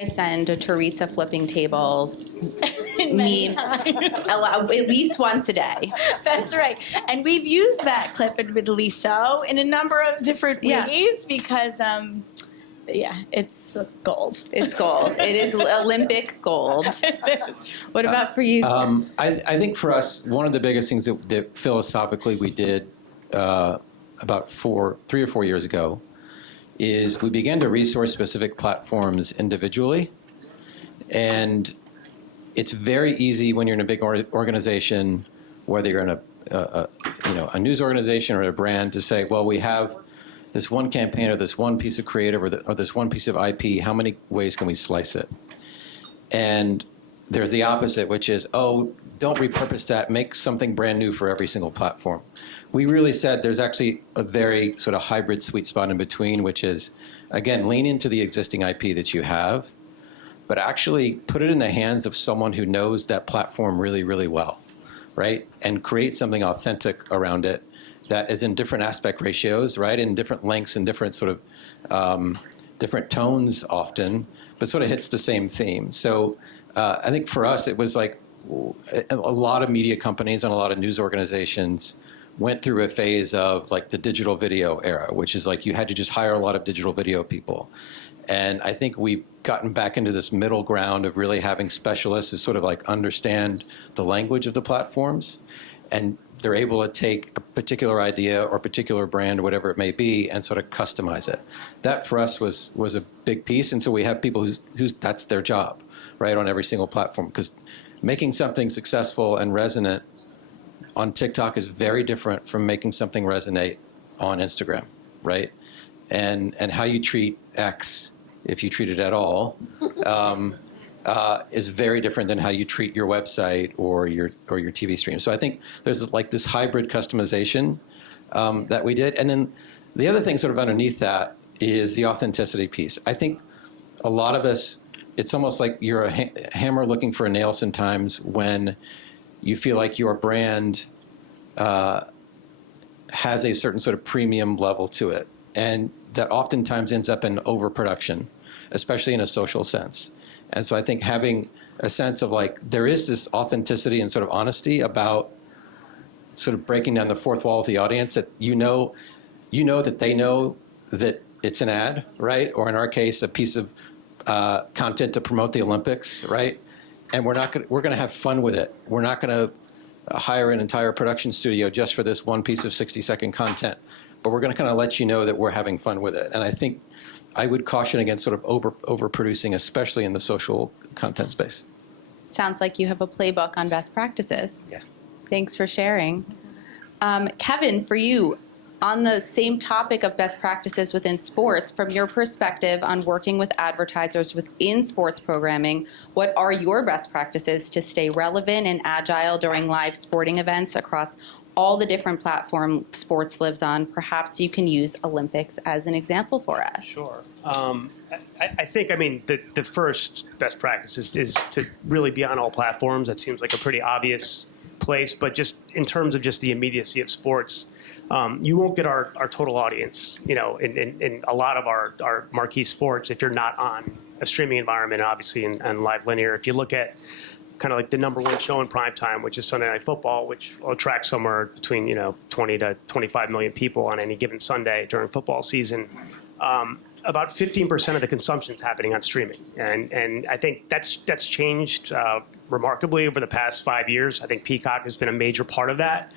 I send a Teresa flipping tables Many meme times. at least once a day. That's right. And we've used that clip, admittedly so, in a number of different ways because, it's gold. It's gold. It is Olympic gold. What about for you? I think for us, one of the biggest things that philosophically we did about 3 or 4 years ago is we began to resource specific platforms individually. And it's very easy when you're in a big organization, whether you're in a news organization or a brand, to say, well, we have this one campaign or this one piece of creative or this one piece of IP, how many ways can we slice it? And there's the opposite, which is, oh, don't repurpose that, make something brand new for every single platform. We really said there's actually a very sort of hybrid sweet spot in between, which is, again, lean into the existing IP that you have, but actually put it in the hands of someone who knows that platform really, really well, right? And create something authentic around it that is in different aspect ratios, right? In different lengths and different sort of different tones often, but sort of hits the same theme. So I think for us, it was like a lot of media companies and a lot of news organizations went through a phase of like the digital video era, which is like you had to just hire a lot of digital video people. And I think we've gotten back into this middle ground of really having specialists who sort of like understand the language of the platforms, and they're able to take a particular idea or particular brand or whatever it may be and sort of customize it. That for us was a big piece. And so we have people who's that's their job, right, on every single platform. Because making something successful and resonant on TikTok is very different from making something resonate on Instagram, right? And how you treat X, if you treat it at all, is very different than how you treat your website or your TV stream. So I think there's like this hybrid customization that we did. And then the other thing sort of underneath that is the authenticity piece. I think a lot of us, it's almost like you're a hammer looking for a nail sometimes when you feel like your brand has a certain sort of premium level to it. And that oftentimes ends up in overproduction, especially in a social sense. And so I think having a sense of like, there is this authenticity and sort of honesty about sort of breaking down the fourth wall of the audience, that you know that they know that it's an ad, right? Or in our case, a piece of content to promote the Olympics, right? And we're going to have fun with it. We're not going to hire an entire production studio just for this one piece of 60-second content, but we're going to kind of let you know that we're having fun with it. And I think I would caution against sort of overproducing, especially in the social content space. Sounds like you have a playbook on best practices. Yeah. Thanks for sharing. Kevin, for you, on the same topic of best practices within sports, from your perspective on working with advertisers within sports programming, what are your best practices to stay relevant and agile during live sporting events across all the different platforms sports lives on? Perhaps you can use Olympics as an example for us. Sure. I think, the first best practice is to really be on all platforms. That seems like a pretty obvious place, but just in terms of just the immediacy of sports, you won't get our total audience, in a lot of our marquee sports if you're not on a streaming environment, obviously, and live linear. If you look at kind of like the number one show in prime time, which is Sunday Night Football, which will attract somewhere between 20 to 25 million people on any given Sunday during football season. About 15% of the consumption is happening on streaming, and I think that's changed remarkably over the past 5 years. I think Peacock has been a major part of that.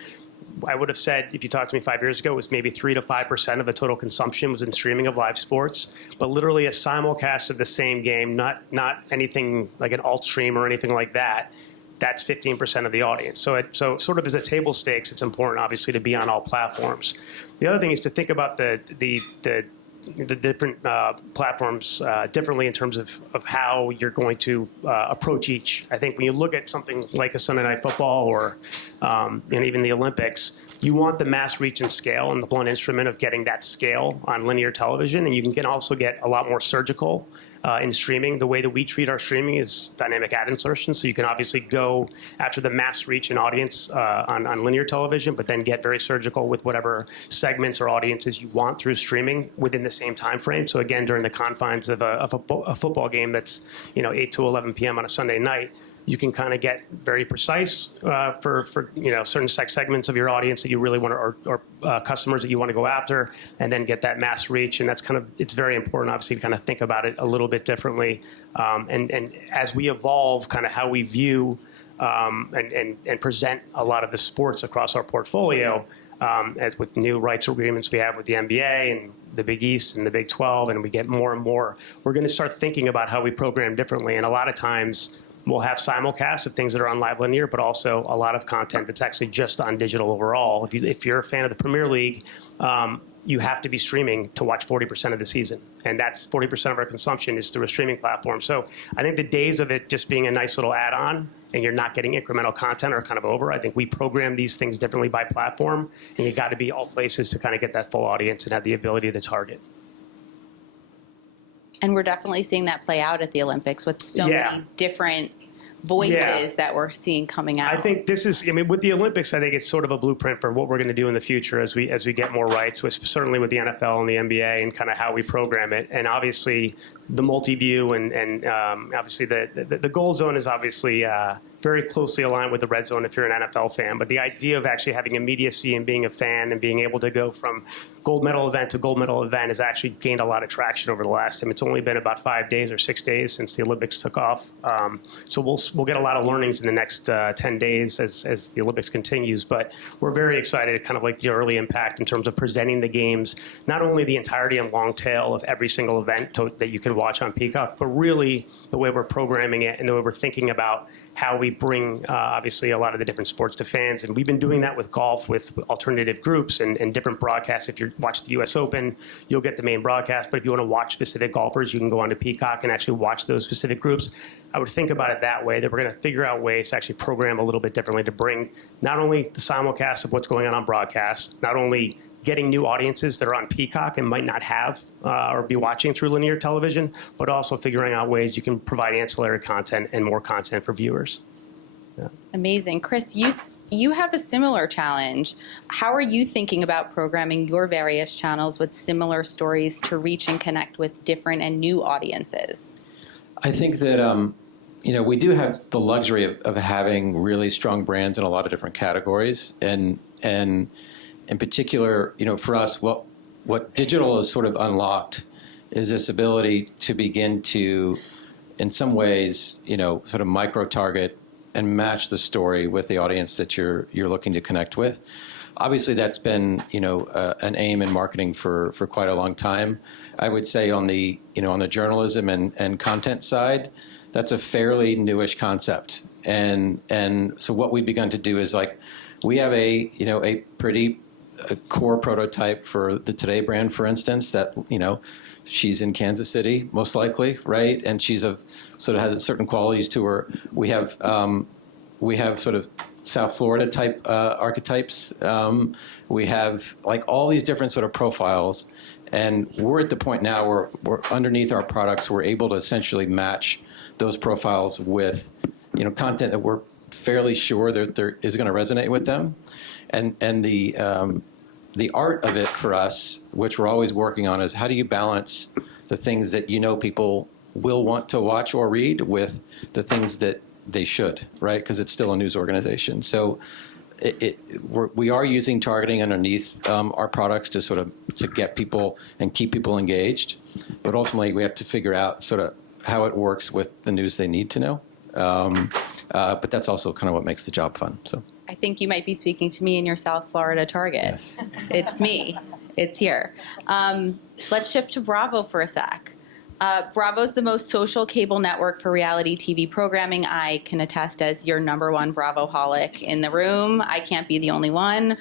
I would have said, if you talked to me 5 years ago, it was maybe 3 to 5% of the total consumption was in streaming of live sports, but literally a simulcast of the same game, not anything like an alt stream or anything like that. That's 15% of the audience. So sort of as a table stakes, it's important, obviously, to be on all platforms. The other thing is to think about the different platforms differently in terms of how you're going to approach each. I think when you look at something like a Sunday Night Football or even the Olympics, you want the mass reach and scale and the blunt instrument of getting that scale on linear television, and you can also get a lot more surgical in streaming. The way that we treat our streaming is dynamic ad insertion. So you can obviously go after the mass reach and audience on linear television, but then get very surgical with whatever segments or audiences you want through streaming within the same time frame. So again, during the confines of a football game that's 8 to 11 p.m. on a Sunday night, you can kind of get very precise for certain segments of your audience that you really want to, or customers that you want to go after, and then get that mass reach. And that's it's very important, obviously, to kind of think about it a little bit differently. And as we evolve kind of how we view and present a lot of the sports across our portfolio, as with new rights agreements we have with the NBA and the Big East and the Big 12, and we get more and more, we're going to start thinking about how we program differently. And a lot of times, we'll have simulcasts of things that are on live linear, but also a lot of content that's actually just on digital overall. If you're a fan of the Premier League, you have to be streaming to watch 40% of the season. And that's 40% of our consumption is through a streaming platform. So I think the days of it just being a nice little add-on and you're not getting incremental content are kind of over. I think we program these things differently by platform, and you got to be all places to kind of get that full audience and have the ability to target. And we're definitely seeing that play out at the Olympics with so many different voices that we're seeing coming out. I think this is, with the Olympics, I think it's sort of a blueprint for what we're going to do in the future as we get more rights, certainly with the NFL and the NBA and kind of how we program it. And obviously the multi-view and obviously the goal zone is obviously very closely aligned with the red zone if you're an NFL fan. But the idea of actually having immediacy and being a fan and being able to go from gold medal event to gold medal event has actually gained a lot of traction over the last time. It's only been about 5 days or 6 days since the Olympics took off. So we'll get a lot of learnings in the next 10 days as the Olympics continues. But we're very excited, kind of like the early impact in terms of presenting the games, not only the entirety and long tail of every single event that you can watch on Peacock, but really the way we're programming it and the way we're thinking about how we bring, obviously, a lot of the different sports to fans. And we've been doing that with golf, with alternative groups and different broadcasts. If you watch the U.S. Open, you'll get the main broadcast. But if you want to watch specific golfers, you can go onto Peacock and actually watch those specific groups. I would think about it that way, that we're going to figure out ways to actually program a little bit differently to bring not only the simulcast of what's going on broadcast, not only getting new audiences that are on Peacock and might not have or be watching through linear television, but also figuring out ways you can provide ancillary content and more content for viewers. Yeah. Amazing. Chris, you have a similar challenge. How are you thinking about programming your various channels with similar stories to reach and connect with different and new audiences? I think that we do have the luxury of having really strong brands in a lot of different categories, and in particular, for us, what digital has sort of unlocked is this ability to begin to, in some ways, sort of micro-target and match the story with the audience that you're looking to connect with. Obviously, that's been, an aim in marketing for quite a long time. I would say on the journalism and content side, that's a fairly newish concept. And so what we've begun to do is we have a pretty core prototype for the Today brand, for instance, that, she's in Kansas City, most likely, right? And she's sort of has certain qualities to her. We have sort of South Florida type archetypes. We have all these different sort of profiles. And we're at the point now where we're underneath our products, we're able to essentially match those profiles with, content that we're fairly sure that there is going to resonate with them. And the art of it for us, which we're always working on, is how do you balance the things that people will want to watch or read with the things that they should, right? Because it's still a news organization. So we are using targeting underneath our products to get people and keep people engaged. But ultimately, we have to figure out sort of how it works with the news they need to know. But that's also kind of what makes the job fun. So I think you might be speaking to me in your South Florida target. Yes. It's me. It's here. Let's shift to Bravo for a sec. Bravo's the most social cable network for reality TV programming. I can attest as your #1 Bravo-holic in the room. I can't be the only one.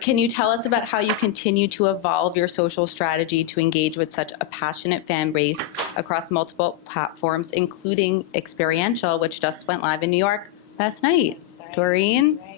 Can you tell us about how you continue to evolve your social strategy to engage with such a passionate fan base across multiple platforms, including Experiential, which just went live in New York last night? Doreen? Right.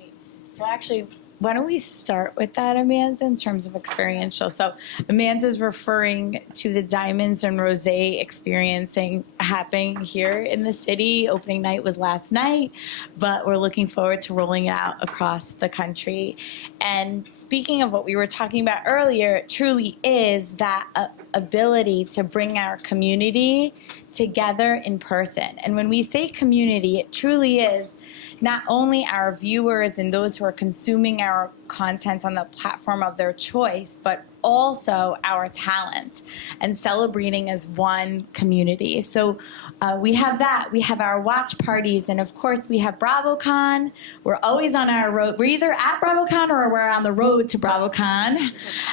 So actually, Why don't we start with that, Amanda, in terms of experiential? So Amanda's referring to the Diamonds and Rosé experiencing happening here in the city. Opening night was last night, but we're looking forward to rolling it out across the country. And speaking of what we were talking about earlier, it truly is that ability to bring our community together in person. And when we say community, it truly is not only our viewers and those who are consuming our content on the platform of their choice, but also our talent and celebrating as one community. So we have that. We have our watch parties, and of course we have BravoCon. We're always on our road. We're either at BravoCon or we're on the road to BravoCon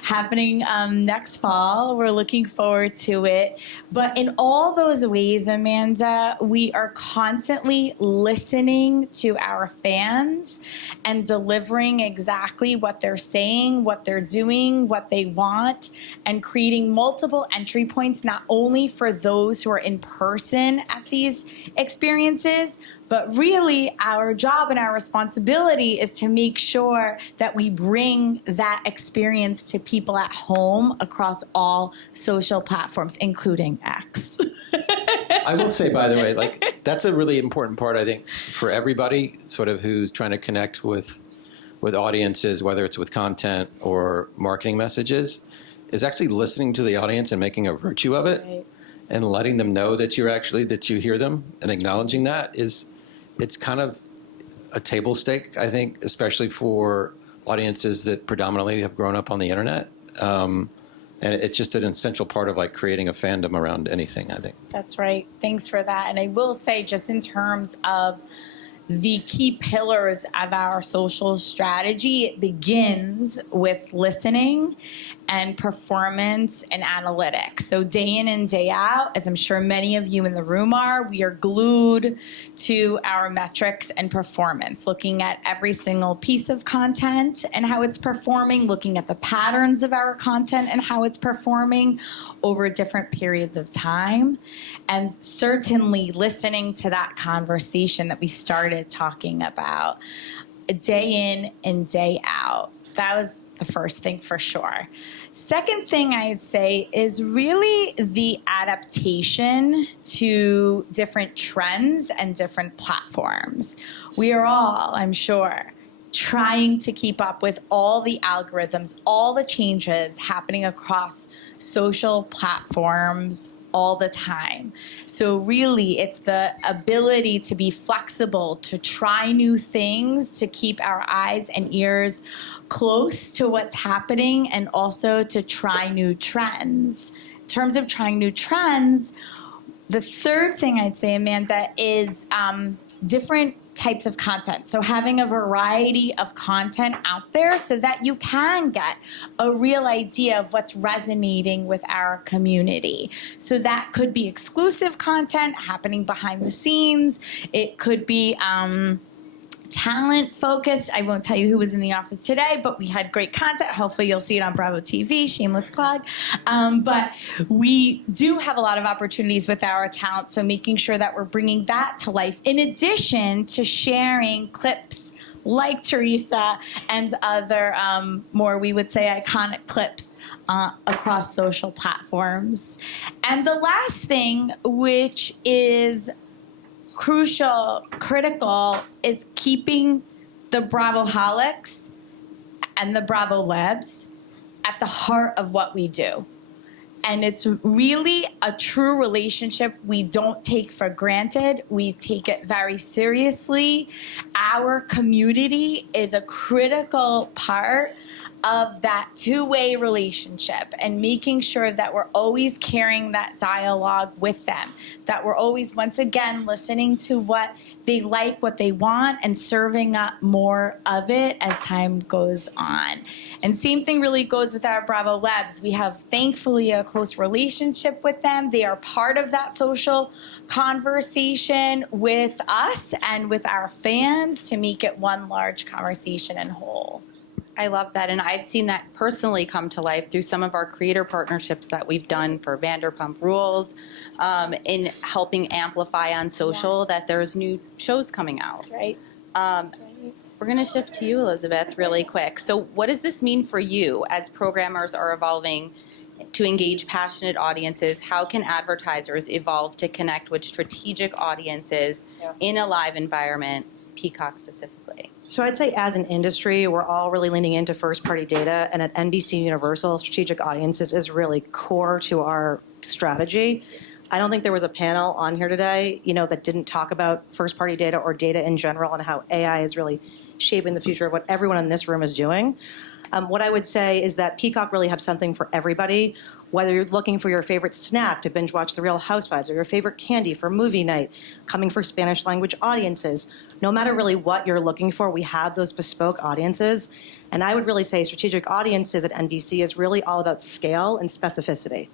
happening next fall. We're looking forward to it. But in all those ways, Amanda, we are constantly listening to our fans and delivering exactly what they're saying, what they're doing, what they want, and creating multiple entry points, not only for those who are in person at these experiences, but really our job and our responsibility is to make sure that we bring that experience to people at home across all social platforms, including X. I will say, by the way, like that's a really important part, I think, for everybody sort of who's trying to connect with audiences, whether it's with content or marketing messages, is actually listening to the audience and making a virtue of it, right. And letting them know that you hear them, and acknowledging that it's kind of a table stake, I think, especially for audiences that predominantly have grown up on the internet. And it's just an essential part of like creating a fandom around anything, I think. That's right. Thanks for that. And I will say, just in terms of the key pillars of our social strategy, it begins with listening and performance and analytics. So day in and day out, as I'm sure many of you in the room are, we are glued to our metrics and performance, looking at every single piece of content and how it's performing, looking at the patterns of our content and how it's performing over different periods of time, and certainly listening to that conversation that we started talking about day in and day out. That was the first thing for sure. Second thing I'd say is really the adaptation to different trends and different platforms. We are all, I'm sure, trying to keep up with all the algorithms, all the changes happening across social platforms all the time. So really, it's the ability to be flexible, to try new things, to keep our eyes and ears close to what's happening, and also to try new trends. In terms of trying new trends, the third thing I'd say, Amanda, is different types of content. So having a variety of content out there so that you can get a real idea of what's resonating with our community. So that could be exclusive content happening behind the scenes. It could be talent focused. I won't tell you who was in the office today, but we had great content. Hopefully you'll see it on Bravo TV, shameless plug. But we do have a lot of opportunities with our talent, so making sure that we're bringing that to life, in addition to sharing clips like Teresa and other more, we would say, iconic clips across social platforms. And the last thing, which is critical, is keeping the Bravoholics and the Bravo Labs at the heart of what we do. And it's really a true relationship we don't take for granted. We take it very seriously. Our community is a critical part of that two-way relationship, and making sure that we're always carrying that dialogue with them, that we're always, once again, listening to what they like, what they want, and serving up more of it as time goes on. And same thing really goes with our Bravo Labs. We have, thankfully, a close relationship with them. They are part of that social conversation with us and with our fans to make it one large conversation and whole. I love that, and I've seen that personally come to life through some of our creator partnerships that we've done for Vanderpump Rules, in helping amplify on social that there's new shows coming out. That's right. Um, That's right. We're going to shift to you, Elizabeth, really quick. So what does this mean for you as programmers are evolving to engage passionate audiences? How can advertisers evolve to connect with strategic audiences in a live environment, Peacock specifically? So I'd say as an industry, we're all really leaning into first-party data, and at NBCUniversal, strategic audiences is really core to our strategy. I don't think there was a panel on here today, that didn't talk about first-party data or data in general and how AI is really shaping the future of what everyone in this room is doing. What I would say is that Peacock really has something for everybody, whether you're looking for your favorite snack to binge watch The Real Housewives or your favorite candy for movie night, coming for Spanish language audiences. No matter really what you're looking for, we have those bespoke audiences. And I would really say strategic audiences at NBC is really all about scale and specificity.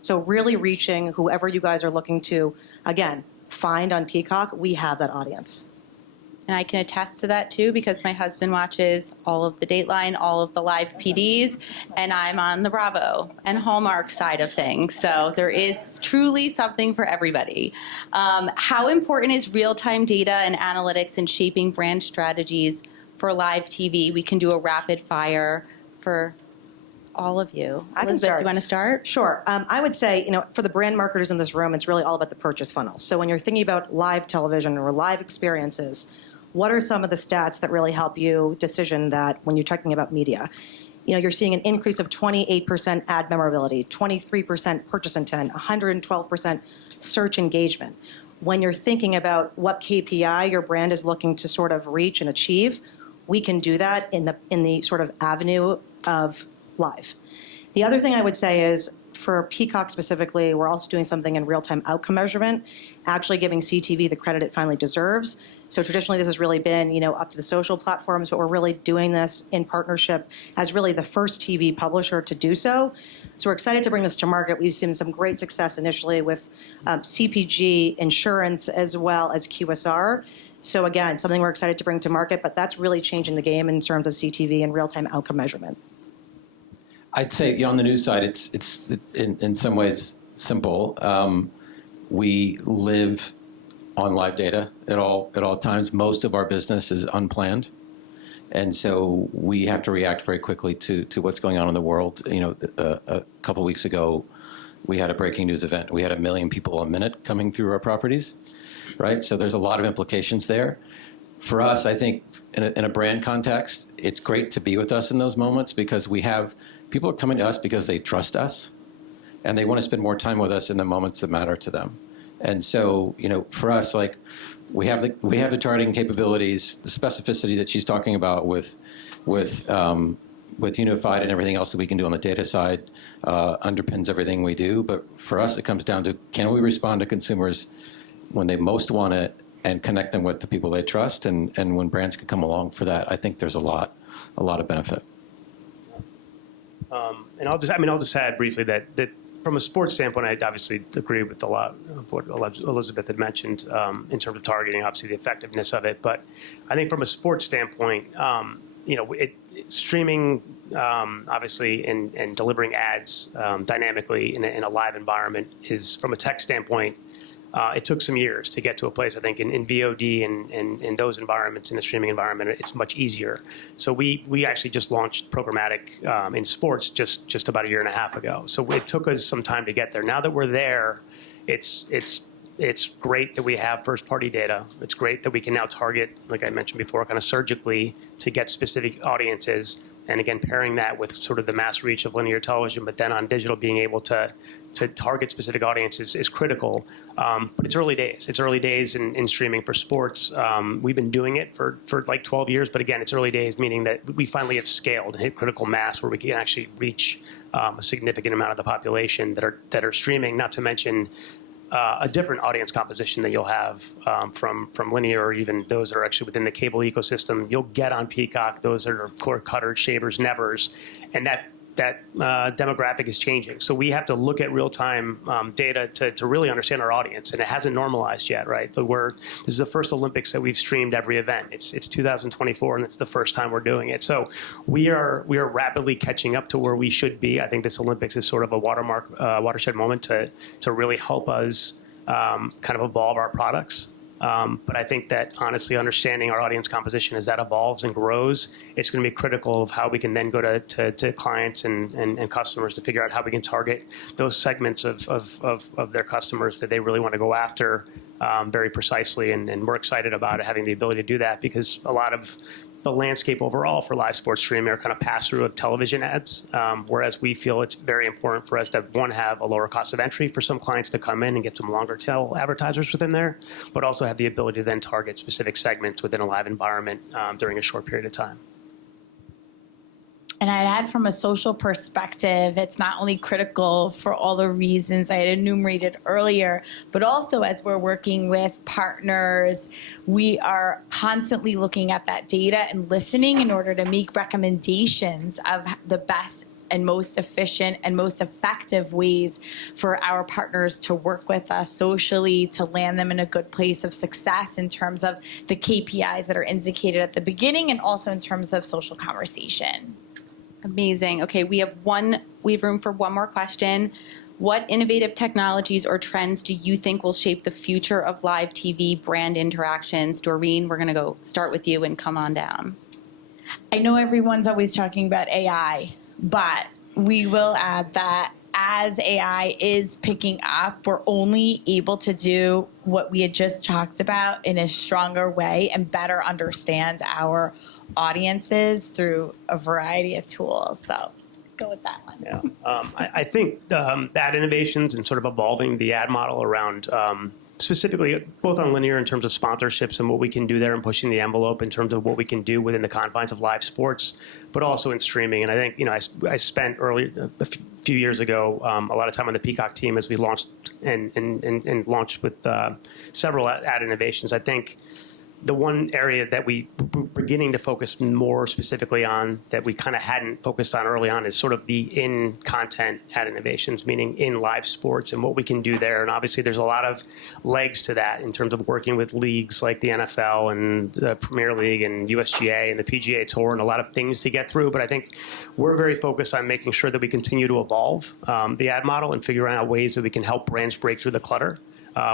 So really reaching whoever you guys are looking to, again, find on Peacock, we have that audience. And I can attest to that too, because my husband watches all of the Dateline, all of the live PDs, and I'm on the Bravo and Hallmark side of things. So there is truly something for everybody. How important is real-time data and analytics in shaping brand strategies for live TV? We can do a rapid fire for all of you. I can Elizabeth, start. do you want to start? Sure. I would say, for the brand marketers in this room, it's really all about the purchase funnel. So when you're thinking about live television or live experiences, what are some of the stats that really help you decision that when you're talking about media? You're seeing an increase of 28% ad memorability, 23% purchase intent, 112% search engagement. When you're thinking about what KPI your brand is looking to sort of reach and achieve, we can do that in the sort of avenue of live. The other thing I would say is for Peacock specifically, we're also doing something in real-time outcome measurement, actually giving CTV the credit it finally deserves. So traditionally this has really been, up to the social platforms, but we're really doing this in partnership as really the first TV publisher to do so. So we're excited to bring this to market. We've seen some great success initially with CPG, insurance, as well as QSR. So again, something we're excited to bring to market, but that's really changing the game in terms of CTV and real-time outcome measurement. I'd say on the news side, it's in some ways simple. We live on live data at all times. Most of our business is unplanned, and so we have to react very quickly to what's going on in the world. A couple weeks ago, we had a breaking news event. We had 1 million people a minute coming through our properties, right? So there's a lot of implications there. For us, I think in a brand context, it's great to be with us in those moments because people are coming to us because they trust us and they want to spend more time with us in the moments that matter to them. And so, for us, like we have the targeting capabilities, the specificity that she's talking about with Unified and everything else that we can do on the data side underpins everything we do. But for us, it comes down to, can we respond to consumers when they most want it and connect them with the people they trust? And when brands can come along for that, I think there's a lot of benefit. And I'll just add briefly that from a sports standpoint, I obviously agree with a lot of what Elizabeth had mentioned in terms of targeting, obviously the effectiveness of it. But I think from a sports standpoint, streaming, obviously, and delivering ads dynamically in a live environment is, from a tech standpoint, it took some years to get to a place. I think in VOD and in those environments, in the streaming environment, it's much easier. So we actually just launched programmatic in sports just about 1.5 years ago. So it took us some time to get there. Now that we're there, it's great that we have first-party data. It's great that we can now target, like I mentioned before, kind of surgically to get specific audiences. And again, pairing that with sort of the mass reach of linear television, but then on digital, being able to target specific audiences is critical. But it's early days. It's early days in streaming for sports. We've been doing it for like 12 years, but again, it's early days, meaning that we finally have scaled and hit critical mass where we can actually reach a significant amount of the population that are streaming, not to mention a different audience composition that you'll have from linear, or even those that are actually within the cable ecosystem. You'll get on Peacock those that are cord cutters, shavers, nevers, and that demographic is changing. So we have to look at real-time data to really understand our audience, and it hasn't normalized yet, right? So this is the first Olympics that we've streamed every event. It's 2024, and it's the first time we're doing it. So we are rapidly catching up to where we should be. I think this Olympics is sort of a watershed moment to really help us kind of evolve our products But I think that honestly, understanding our audience composition as that evolves and grows, it's going to be critical of how we can then go to clients and customers to figure out how we can target those segments of their customers that they really want to go after very precisely. And we're excited about it, having the ability to do that, because a lot of the landscape overall for live sports streaming are kind of pass-through of television ads, whereas we feel it's very important for us to, one, have a lower cost of entry for some clients to come in and get some longer tail advertisers within there, but also have the ability to then target specific segments within a live environment during a short period of time. And I'd add, from a social perspective, it's not only critical for all the reasons I had enumerated earlier, but also as we're working with partners, we are constantly looking at that data and listening in order to make recommendations of the best and most efficient and most effective ways for our partners to work with us socially, to land them in a good place of success in terms of the KPIs that are indicated at the beginning, and also in terms of social conversation. Amazing. Okay, we have room for one more question. What innovative technologies or trends do you think will shape the future of live TV brand interactions? Doreen, we're going to start with you and come on down. I know everyone's always talking about AI, but we will add that as AI is picking up, we're only able to do what we had just talked about in a stronger way and better understand our audiences through a variety of tools. So go with that one. Yeah, I think ad innovations and sort of evolving the ad model around specifically both on linear in terms of sponsorships and what we can do there and pushing the envelope in terms of what we can do within the confines of live sports, but also in streaming. And I think, I spent a few years ago a lot of time on the Peacock team as we launched and launched with several ad innovations. I think the one area that we're beginning to focus more specifically on that we kind of hadn't focused on early on is sort of the in-content ad innovations, meaning in live sports and what we can do there. And obviously there's a lot of legs to that in terms of working with leagues like the NFL and the Premier League and USGA and the PGA Tour and a lot of things to get through. But I think we're very focused on making sure that we continue to evolve the ad model and figuring out ways that we can help brands break through the clutter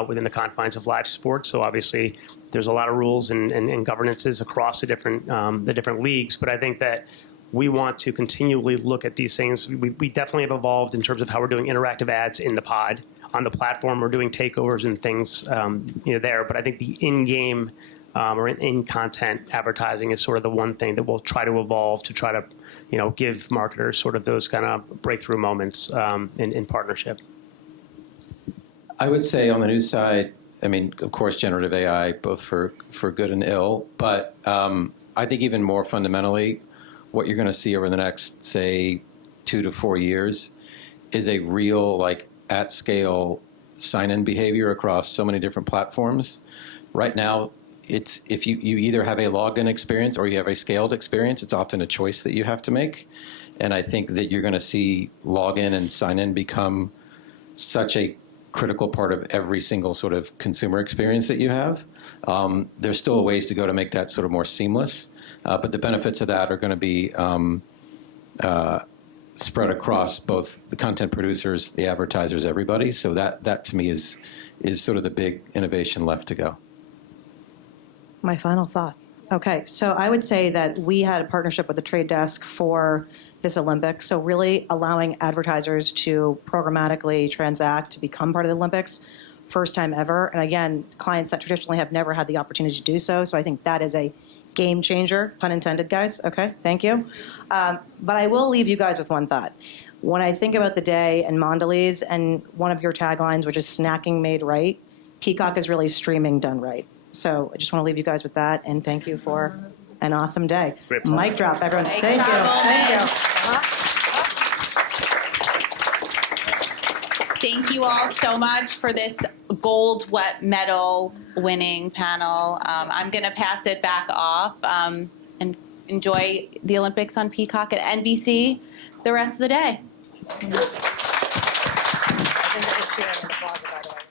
within the confines of live sports. So obviously there's a lot of rules and governances across the different leagues, but I think that we want to continually look at these things. We definitely have evolved in terms of how we're doing interactive ads in the pod. On the platform, we're doing takeovers and things there, but I think the in-game or in-content advertising is sort of the one thing that we'll try to evolve to try to give marketers sort of those kind of breakthrough moments in partnership. I would say on the news side, I mean, of course, generative AI, both for good and ill, but I think even more fundamentally, what you're going to see over the next, say, 2 to 4 years is a real, at-scale sign-in behavior across so many different platforms. Right now, it's if you either have a logged-in experience or you have a scaled experience, it's often a choice that you have to make. And I think that you're going to see login and sign-in become such a critical part of every single sort of consumer experience that you have. There's still ways to go to make that sort of more seamless, but the benefits of that are going to be spread across both the content producers, the advertisers, everybody. So that to me is sort of the big innovation left to go. My final thought. Okay, so I would say that we had a partnership with the Trade Desk for this Olympics, so really allowing advertisers to programmatically transact to become part of the Olympics, first time ever. And again, clients that traditionally have never had the opportunity to do so. So I think that is a game changer, pun intended, guys. Okay, thank you. But I will leave you guys with one thought. When I think about the day and Mondelēz and one of your taglines, which is snacking made right, Peacock is really streaming done right. So I just want to leave you guys with that, and thank you for an awesome day. Mic drop, everyone. Thank you. Thank you. Thank you all so much for this gold wet medal winning panel. I'm going to pass it back off and enjoy the Olympics on Peacock at NBC the rest of the day. I think it was here in the blog, by the way.